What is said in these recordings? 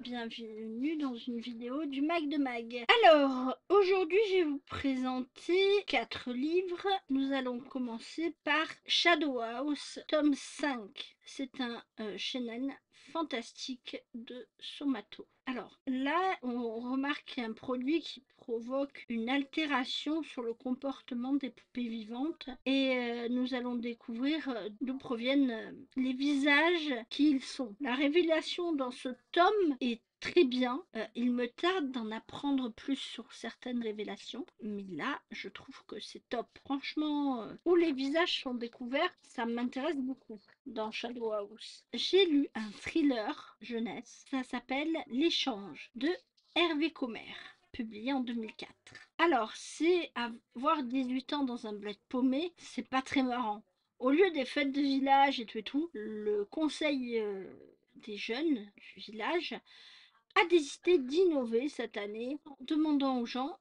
bienvenue dans une vidéo du Mag de Mag. Alors, aujourd'hui je vais vous présenter 4 livres. Nous allons commencer par Shadow House, tome 5. C'est un shonen fantastique de Somato. Alors là, on remarque un produit qui provoque une altération sur le comportement des poupées vivantes et nous allons découvrir d'où proviennent les visages qui ils sont. La révélation dans ce tome est très bien, il me tarde d'en apprendre plus sur certaines révélations, mais là je trouve que c'est top. Franchement, où les visages sont découverts, ça m'intéresse beaucoup dans Shadow House. J'ai lu un thriller jeunesse, ça s'appelle L'échange de Hervé Commère, publié en 2004. Alors, c'est avoir 18 ans dans un bled paumé, c'est pas très marrant. Au lieu des fêtes de village et tout, le conseil des jeunes du village a décidé d'innover cette année en demandant aux gens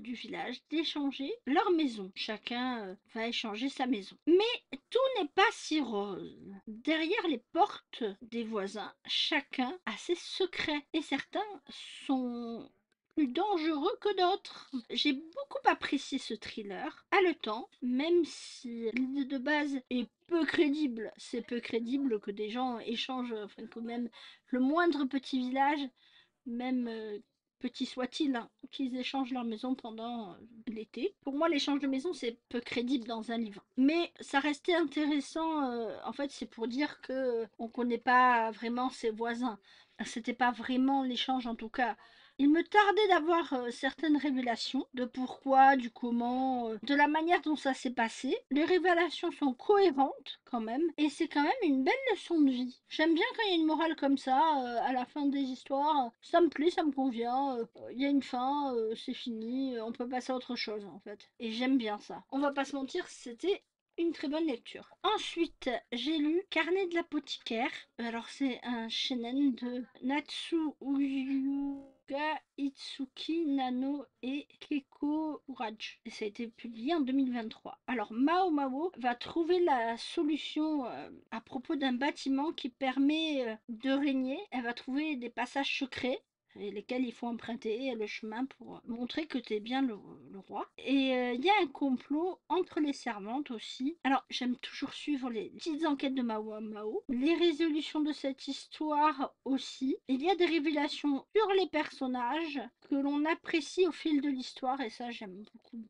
du village d'échanger leur maison. Chacun va échanger sa maison. Mais tout n'est pas si rose. Derrière les portes des voisins, chacun a ses secrets et certains sont plus dangereux que d'autres. J'ai beaucoup apprécié ce thriller, haletant, même si l'idée de base est peu crédible. C'est peu crédible que des gens échangent, enfin que même le moindre petit village, même petit soit-il, hein, qu'ils échangent leur maison pendant l'été. Pour moi, l'échange de maison, c'est peu crédible dans un livre. Mais ça restait intéressant, en fait, c'est pour dire que on connaît pas vraiment ses voisins. C'était pas vraiment l'échange en tout cas. Il me tardait d'avoir certaines révélations de pourquoi, du comment, de la manière dont ça s'est passé. Les révélations sont cohérentes quand même, et c'est quand même une belle leçon de vie. J'aime bien quand il y a une morale comme ça, à la fin des histoires. Ça me plaît, ça me convient. Il y a une fin, c'est fini, on peut passer à autre chose en fait. Et j'aime bien ça. On va pas se mentir, c'était une très bonne lecture. Ensuite, j'ai lu Carnet de l'apothicaire. Alors c'est un shonen de Natsu Uyuga Itsuki Nano et Keiko Uraj. Et ça a été publié en 2023. Alors Mao Mao va trouver la solution à propos d'un bâtiment qui permet de régner. Elle va trouver des passages secrets et lesquels il faut emprunter le chemin pour montrer que tu es bien le roi. Et il y a un complot entre les servantes aussi. Alors, j'aime toujours suivre les petites enquêtes de Mao Mao. Les résolutions de cette histoire aussi. Il y a des révélations sur les personnages que l'on apprécie au fil de l'histoire et ça, j'aime beaucoup.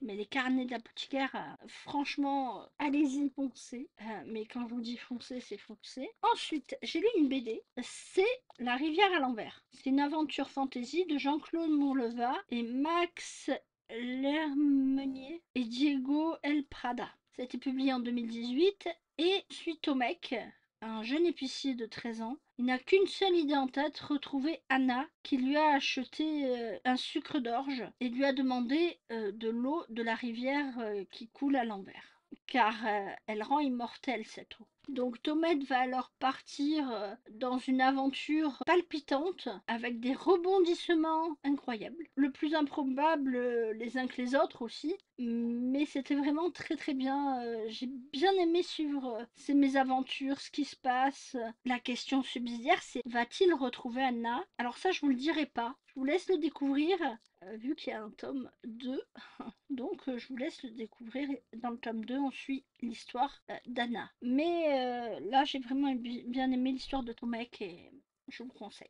Mais les carnets de l'apothicaire, franchement, allez-y, foncez. Mais quand je vous dis foncez, c'est foncez. Ensuite, j'ai lu une BD. C'est La rivière à l'envers. C'est une aventure fantasy de Jean-Claude Mourleva et Max Lermenier et Diego El Prada. Ça a été publié en 2018 et suit Tomek, un jeune épicier de 13 ans. Il n'a qu'une seule idée en tête, retrouver Anna, qui lui a acheté un sucre d'orge et lui a demandé de l'eau de la rivière qui coule à l'envers, car elle rend immortelle cette eau. Donc Tomek va alors partir dans une aventure palpitante avec des rebondissements incroyables. Le plus improbable les uns que les autres aussi, mais c'était vraiment très bien. J'ai bien aimé suivre ces mésaventures, ce qui se passe. La question subsidiaire c'est va-t-il retrouver Anna? Alors ça je vous le dirai pas, je vous laisse le découvrir vu qu'il y a un tome 2. Donc je vous laisse le découvrir. Dans le tome 2 on suit l'histoire d'Anna. Mais là j'ai vraiment bien aimé l'histoire de Tomek et je vous conseille.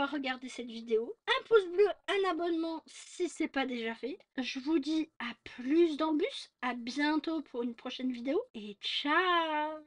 d'avoir regardé cette vidéo. Un pouce bleu, un abonnement si c'est pas déjà fait. Je vous dis à plus dans le bus, à bientôt pour une prochaine vidéo et ciao!